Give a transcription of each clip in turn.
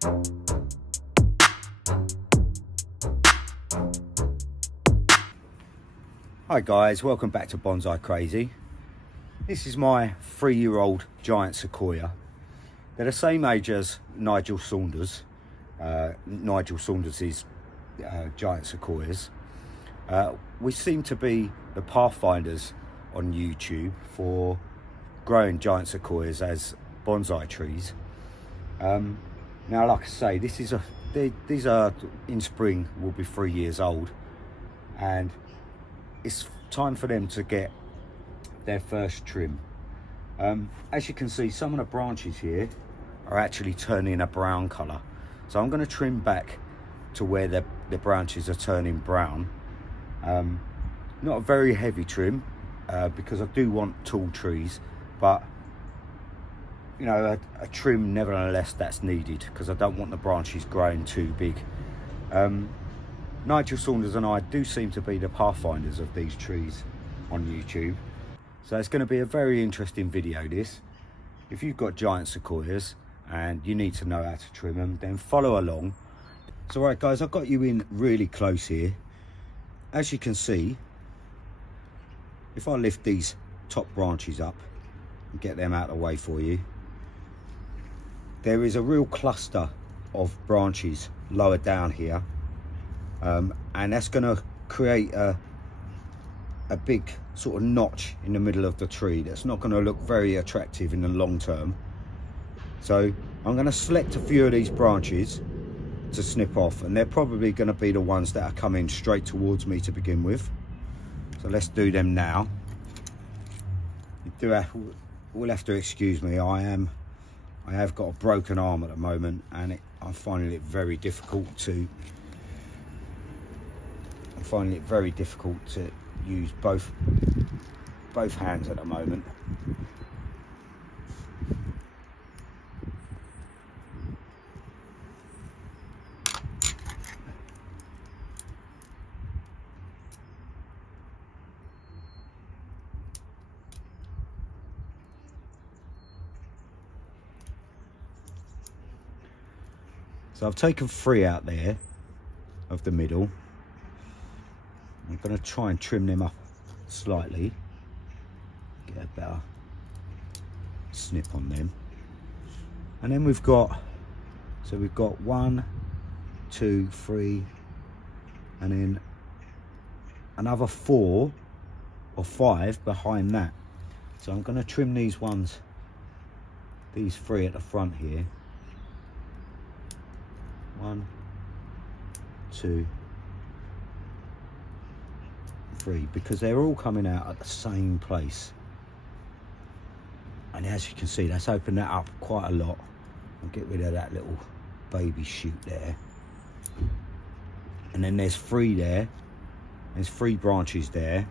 Hi guys, welcome back to Bonsai Crazy. This is my 3-year-old giant sequoia. They're the same age as Nigel Saunders. Nigel Saunders' giant sequoias. We seem to be the pathfinders on YouTube for growing giant sequoias as bonsai trees. Now, like I say, these are in spring will be 3 years old, and it's time for them to get their first trim. As you can see, some of the branches here are actually turning a brown colour, so I'm going to trim back to where the branches are turning brown. Not a very heavy trim, because I do want tall trees, but you know, a trim nevertheless that's needed, because I don't want the branches growing too big. Nigel Saunders and I do seem to be the pathfinders of these trees on YouTube. So it's going to be a very interesting video, this. If you've got giant sequoias and you need to know how to trim them, then follow along. So right guys, I've got you in really close here. As you can see, if I lift these top branches up and get them out of the way for you, there is a real cluster of branches lower down here. And that's going to create a big sort of notch in the middle of the tree that's not going to look very attractive in the long term. So I'm going to select a few of these branches to snip off, and they're probably going to be the ones that are coming straight towards me to begin with. So let's do them now. We'll have to excuse me, I have got a broken arm at the moment, and I'm finding it very difficult to use both hands at the moment. So I've taken 3 out there of the middle. I'm going to try and trim them up slightly, get a better snip on them. And then we've got 1, 2, 3, and then another 4 or 5 behind that. So I'm going to trim these 3 at the front here. 1, 2, 3, because they're all coming out at the same place. And as you can see, that's opened that up quite a lot. I'll get rid of that little baby shoot there. And then there's 3 there. There's 3 branches there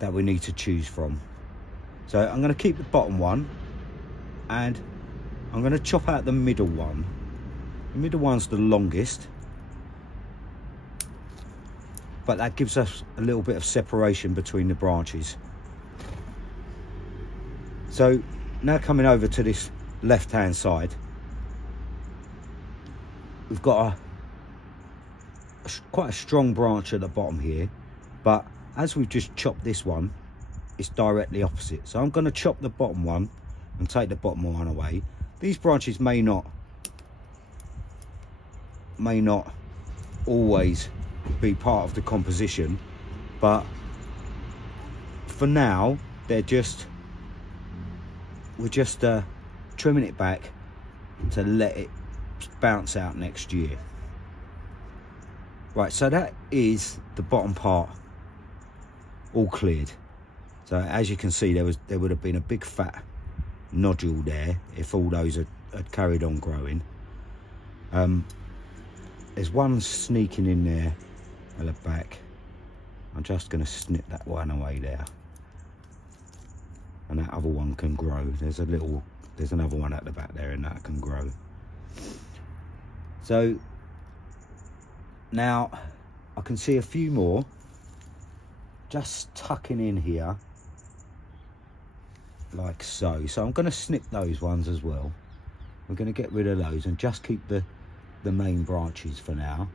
that we need to choose from. So I'm going to keep the bottom one, and I'm going to chop out the middle one. The middle one's the longest, but that gives us a little bit of separation between the branches. So now coming over to this left hand side, we've got quite a strong branch at the bottom here, but as we've just chopped this one, it's directly opposite. So I'm going to chop the bottom one and take the bottom one away. These branches may not always be part of the composition, but for now we're just trimming it back to let it bounce out next year. Right, so that is the bottom part all cleared. So as you can see, there would have been a big fat nodule there if all those had carried on growing. There's one sneaking in there at the back. I'm just going to snip that one away there, and that other one can grow. There's another one at the back there, and that can grow. So now I can see a few more just tucking in here like so. So I'm going to snip those ones as well. we're going to get rid of those and just keep the main branches for now.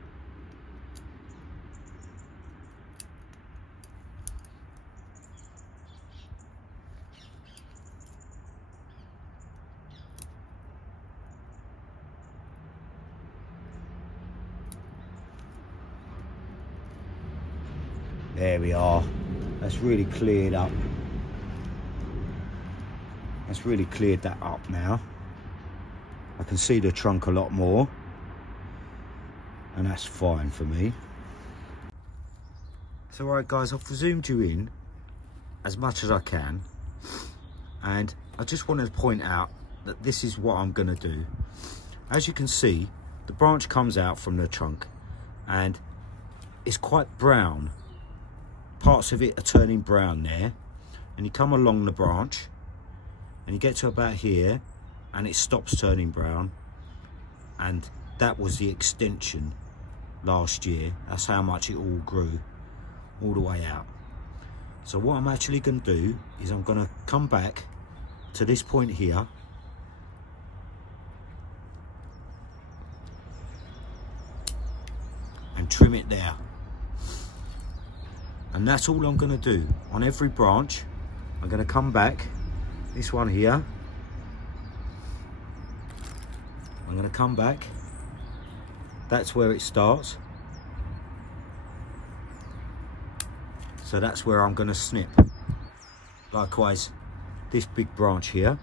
There we are. That's really cleared up. That's really cleared that up now. I can see the trunk a lot more, and that's fine for me. So right guys, I've zoomed you in as much as I can, and I just wanted to point out that this is what I'm going to do. As you can see, the branch comes out from the trunk and it's quite brown. Parts of it are turning brown there, and you come along the branch and you get to about here and it stops turning brown, and that was the extension last year. That's how much it all grew all the way out. So what I'm actually going to do is I'm going to come back to this point here and trim it there. And that's all I'm going to do on every branch. I'm going to come back, this one here, I'm going to come back, that's where it starts, so that's where I'm going to snip. Likewise, this big branch here,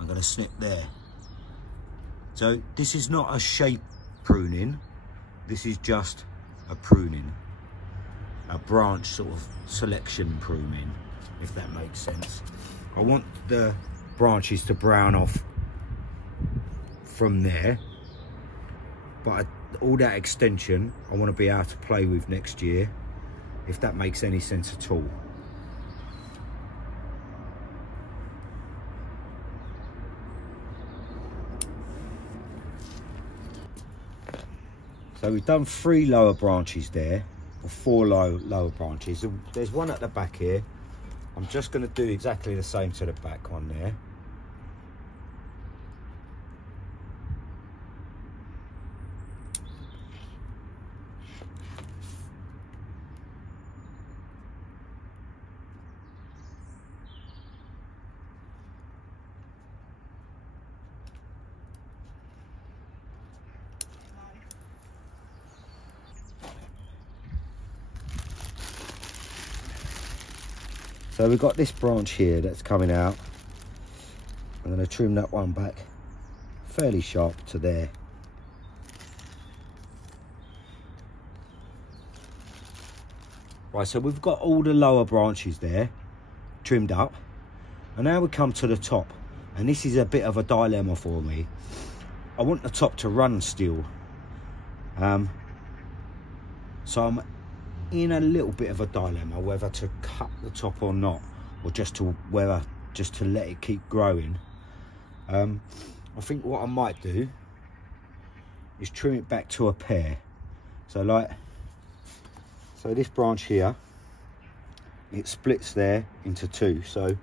I'm going to snip there. So this is not a shape pruning, this is just a pruning, a branch sort of selection pruning, if that makes sense. I want the branches to brown off from there, but all that extension I want to be able to play with next year, if that makes any sense at all. So we've done 3 lower branches there, or 4 lower branches. There's one at the back here. I'm just going to do exactly the same to the back one there. So we've got this branch here that's coming out. I'm going to trim that one back fairly sharp to there. Right, so we've got all the lower branches there trimmed up, and now we come to the top, and this is a bit of a dilemma for me. I want the top to run still, so I'm in a little bit of a dilemma whether to cut the top or not, or just to let it keep growing. I think what I might do is trim it back to a pair. So this branch here, it splits there into 2, so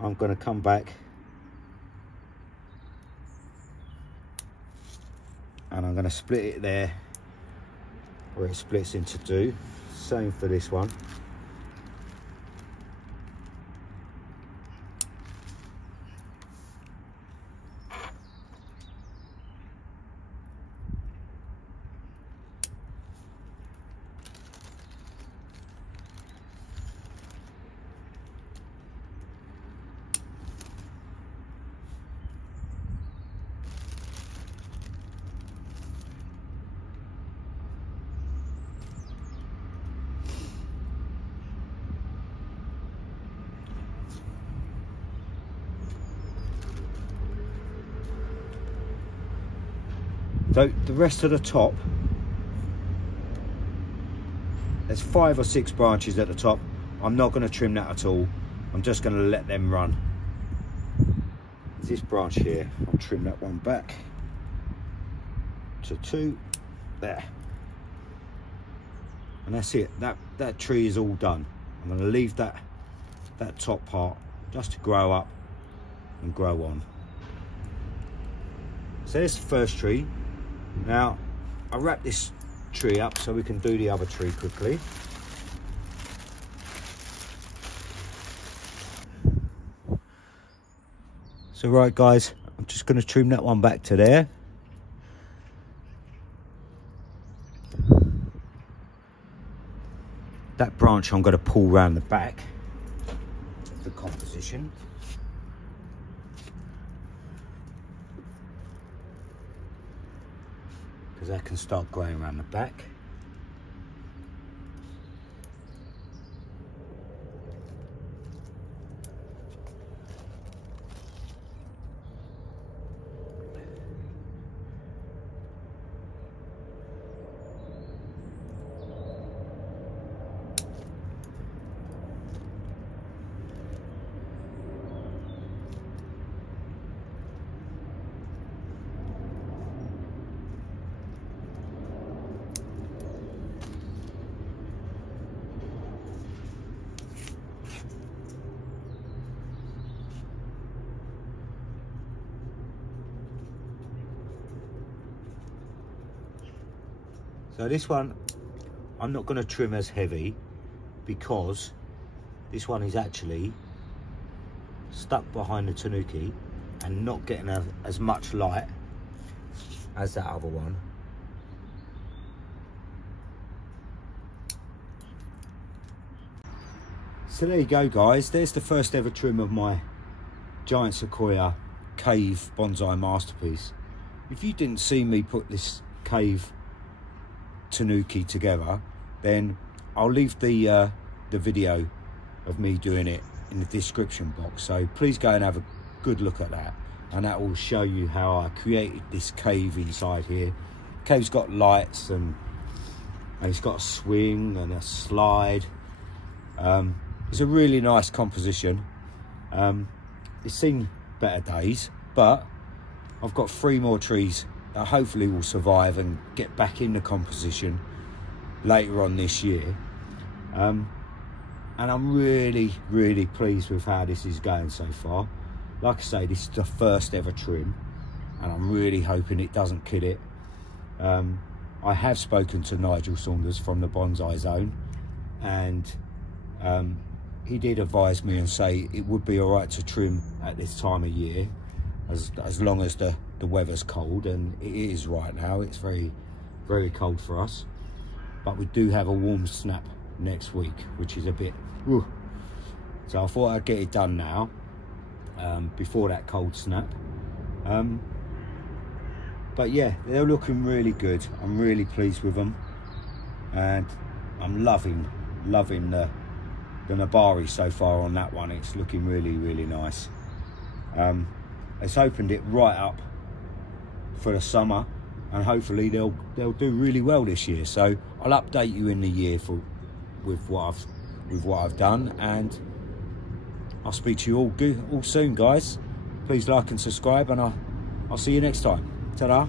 I'm going to come back and I'm going to split it there where it splits into 2. Same for this one. So the rest of the top, there's 5 or 6 branches at the top. I'm not going to trim that at all. I'm just going to let them run. This branch here, I'll trim that one back to 2 there, and that's it. That tree is all done. I'm going to leave that that top part just to grow up and grow on. So there's the first tree. Now I wrap this tree up so we can do the other tree quickly. So right guys, I'm just going to trim that one back to there. That branch I'm going to pull round the back of the composition. Because that can start growing around the back. So this one, I'm not going to trim as heavy because this one is actually stuck behind the Tanuki and not getting as much light as that other one. So there you go guys, there's the first ever trim of my giant sequoia cave bonsai masterpiece. If you didn't see me put this cave Tanuki together, then I'll leave the video of me doing it in the description box, so please go and have a good look at that, and that will show you how I created this cave inside here. Cave's got lights and it's got a swing and a slide. It's a really nice composition. It's seen better days, but I've got 3 more trees that hopefully will survive and get back in the composition later on this year. And I'm really pleased with how this is going so far. Like I say, this is the first ever trim and I'm really hoping it doesn't kill it. I have spoken to Nigel Saunders from the Bonsai Zone, and he did advise me and say it would be all right to trim at this time of year, as long as the weather's cold, and it is right now. It's very cold for us, but we do have a warm snap next week, which is a bit so I thought I'd get it done now before that cold snap. But yeah, they're looking really good. I'm really pleased with them, and I'm loving the Nabari so far on that one. It's looking really nice. It's opened it right up for the summer, and hopefully they'll do really well this year. So I'll update you in the year with what I've done, and I'll speak to you all soon, guys. Please like and subscribe, and I'll see you next time. Ta-da.